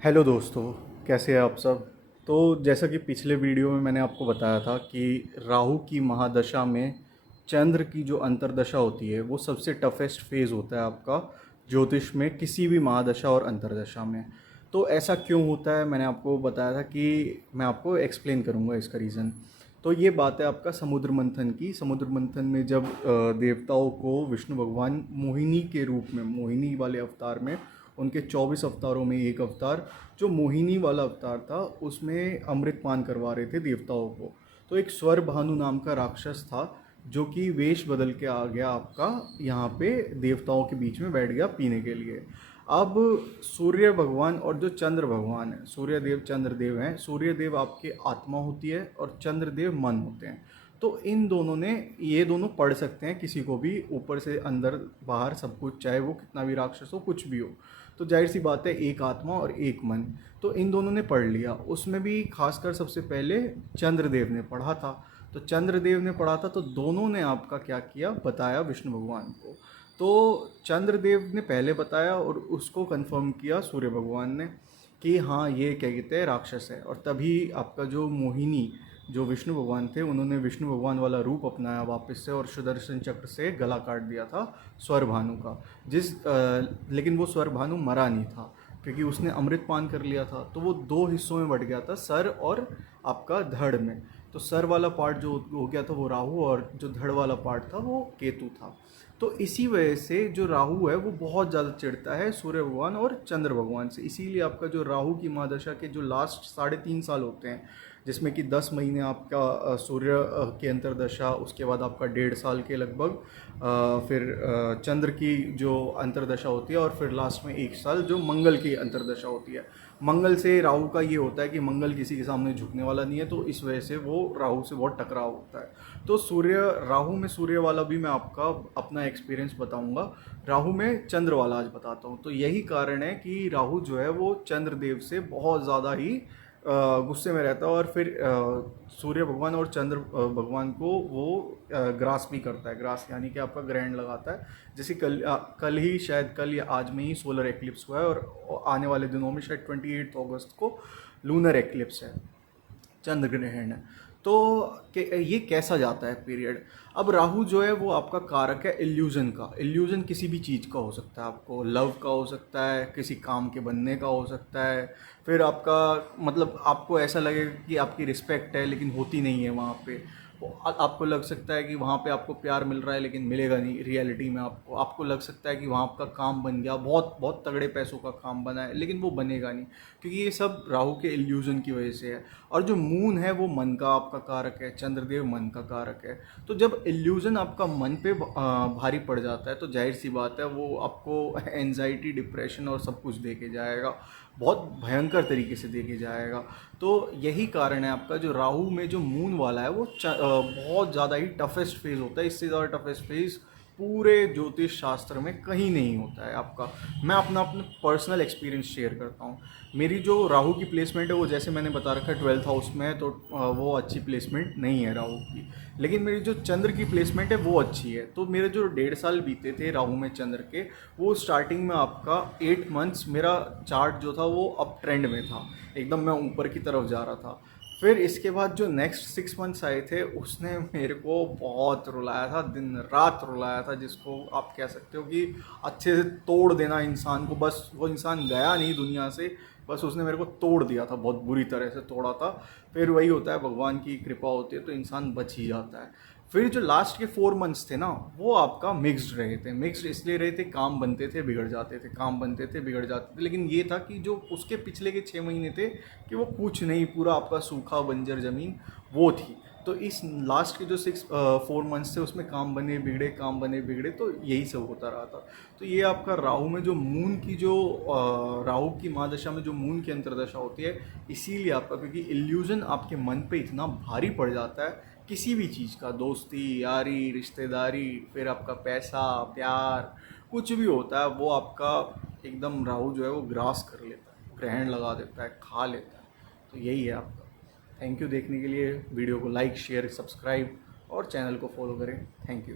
Hello दोस्तों, कैसे हैं आप सब। तो जैसा कि पिछले वीडियो में मैंने आपको बताया था कि राहु की महादशा में चंद्र की जो अंतर्दशा होती है वो सबसे टफेस्ट फेज़ होता है आपका ज्योतिष में, किसी भी महादशा और अंतर्दशा में। तो ऐसा क्यों होता है मैंने आपको बताया था कि मैं आपको एक्सप्लेन करूँगा इसका रीज़न। तो ये बात है आपका समुद्र मंथन की। समुद्र मंथन में जब देवताओं को विष्णु भगवान मोहिनी के रूप में, मोहिनी वाले अवतार में, उनके 24 अवतारों में एक अवतार जो मोहिनी वाला अवतार था उसमें अमृत पान करवा रहे थे देवताओं को। तो एक स्वर भानु नाम का राक्षस था जो कि वेश बदल के आ गया आपका यहाँ पे देवताओं के बीच में बैठ गया पीने के लिए। अब सूर्य भगवान और जो चंद्र भगवान है, सूर्य देव चंद्र देव हैं। सूर्य देव आपके आत्मा होती है और चंद्र देव मन होते हैं। तो इन दोनों ने, ये दोनों पढ़ सकते हैं किसी को भी, ऊपर से अंदर बाहर सब कुछ, चाहे वो कितना भी राक्षस हो, कुछ भी हो। तो जाहिर सी बात है, एक आत्मा और एक मन। तो इन दोनों ने पढ़ लिया। उसमें भी खासकर सबसे पहले चंद्रदेव ने पढ़ा था। तो चंद्रदेव ने पढ़ा था तो दोनों ने आपका क्या किया, बताया विष्णु भगवान को। तो चंद्रदेव ने पहले बताया और उसको कंफर्म किया सूर्य भगवान ने कि हाँ, ये क्या कहते हैं, राक्षस है। और तभी आपका जो मोहिनी, जो विष्णु भगवान थे, उन्होंने विष्णु भगवान वाला रूप अपनाया वापस से और सुदर्शन चक्र से गला काट दिया था स्वर भानु का। लेकिन वो स्वर भानु मरा नहीं था क्योंकि उसने अमृत पान कर लिया था। तो वो दो हिस्सों में बट गया था, सर और आपका धड़ में। तो सर वाला पार्ट जो हो गया था वो राहु, और जो धड़ वाला पार्ट था वो केतु था। तो इसी वजह से जो राहु है वो बहुत ज़्यादा चिढ़ता है सूर्य भगवान और चंद्र भगवान से। इसीलिए आपका जो राहु की महादशा के जो लास्ट 3.5 साल होते हैं, जिसमें कि 10 महीने आपका सूर्य की अंतर्दशा, उसके बाद आपका 1.5 साल के लगभग फिर चंद्र की जो अंतर्दशा होती है, और फिर लास्ट में 1 साल जो मंगल की अंतर्दशा होती है। मंगल से राहु का ये होता है कि मंगल किसी के सामने झुकने वाला नहीं है, तो इस वजह से वो राहु से बहुत टकराव होता है। तो सूर्य, राहु में सूर्य वाला भी मैं आपका अपना एक्सपीरियंस बताऊंगा। राहु में चंद्र वाला आज बताता हूँ। तो यही कारण है कि राहु जो है वो चंद्रदेव से बहुत ज़्यादा ही गुस्से में रहता है, और फिर सूर्य भगवान और चंद्र भगवान को वो ग्रास भी करता है। ग्रास यानी कि आपका ग्रहण लगाता है। जैसे कल ही, शायद कल या आज में ही सोलर एक्लिप्स हुआ है, और आने वाले दिनों में शायद 28 अगस्त को लूनर एक्लिप्स है, चंद्र ग्रहण है। तो ये कैसा जाता है पीरियड। अब राहु जो है वो आपका कारक है इल्यूजन का। इल्यूजन किसी भी चीज़ का हो सकता है, आपको लव का हो सकता है, किसी काम के बनने का हो सकता है। फिर आपका मतलब आपको ऐसा लगेगा कि आपकी रिस्पेक्ट है लेकिन होती नहीं है वहाँ पे। आपको लग सकता है कि वहाँ पे आपको प्यार मिल रहा है लेकिन मिलेगा नहीं रियलिटी में। आपको आपको लग सकता है कि वहाँ आपका काम बन गया, बहुत बहुत तगड़े पैसों का काम बना है, लेकिन वो बनेगा नहीं, क्योंकि ये सब राहु के इल्यूजन की वजह से है। और जो मून है वो मन का आपका कारक है, चंद्रदेव मन का कारक है। तो जब इल्यूजन आपका मन पे भारी पड़ जाता है तो जाहिर सी बात है वो आपको एनजाइटी, डिप्रेशन और सब कुछ दे के जाएगा, बहुत भयंकर तरीके से दे के जाएगा। तो यही कारण है आपका जो राहु में जो मून वाला है वो बहुत ज़्यादा ही टफेस्ट फेज़ होता है। इससे ज़्यादा टफेस्ट फेज़ पूरे ज्योतिष शास्त्र में कहीं नहीं होता है आपका। मैं अपना अपना पर्सनल एक्सपीरियंस शेयर करता हूँ। मेरी जो राहु की प्लेसमेंट है वो, जैसे मैंने बता रखा है, 12th हाउस में है, तो वो अच्छी प्लेसमेंट नहीं है राहु की। लेकिन मेरी जो चंद्र की प्लेसमेंट है वो अच्छी है। तो मेरे जो 1.5 साल बीते थे राहु में चंद्र के, वो स्टार्टिंग में आपका 8 मंथ्स मेरा चार्ट जो था वो अप ट्रेंड में था, एकदम मैं ऊपर की तरफ जा रहा था। फिर इसके बाद जो नेक्स्ट 6 मंथ्स आए थे उसने मेरे को बहुत रुलाया था, दिन रात रुलाया था, जिसको आप कह सकते हो कि अच्छे से तोड़ देना इंसान को। बस वो इंसान गया नहीं दुनिया से, बस उसने मेरे को तोड़ दिया था, बहुत बुरी तरह से तोड़ा था। फिर वही होता है, भगवान की कृपा होती है तो इंसान बच ही जाता है। फिर जो लास्ट के 4 मंथ्स थे ना, वो आपका मिक्स्ड रहे थे। मिक्स्ड इसलिए रहे थे, काम बनते थे बिगड़ जाते थे, काम बनते थे बिगड़ जाते थे। लेकिन ये था कि जो उसके पिछले के 6 महीने थे कि वो कुछ नहीं, पूरा आपका सूखा बंजर ज़मीन वो थी। तो इस लास्ट के जो 4 मंथ्स थे उसमें काम बने बिगड़े, काम बने बिगड़े, तो यही सब होता रहा था। तो ये आपका राहु में जो मून की जो राहु की महादशा में जो मून की अंतर्दशा होती है, इसीलिए आपका, क्योंकि इल्यूजन आपके मन पे इतना भारी पड़ जाता है किसी भी चीज़ का, दोस्ती यारी रिश्तेदारी, फिर आपका पैसा प्यार, कुछ भी होता है वो आपका एकदम राहु जो है वो ग्रास कर लेता है, ग्रहण लगा देता है, खा लेता है। तो यही है आपका। थैंक यू देखने के लिए। वीडियो को लाइक शेयर सब्सक्राइब और चैनल को फॉलो करें। Thank you.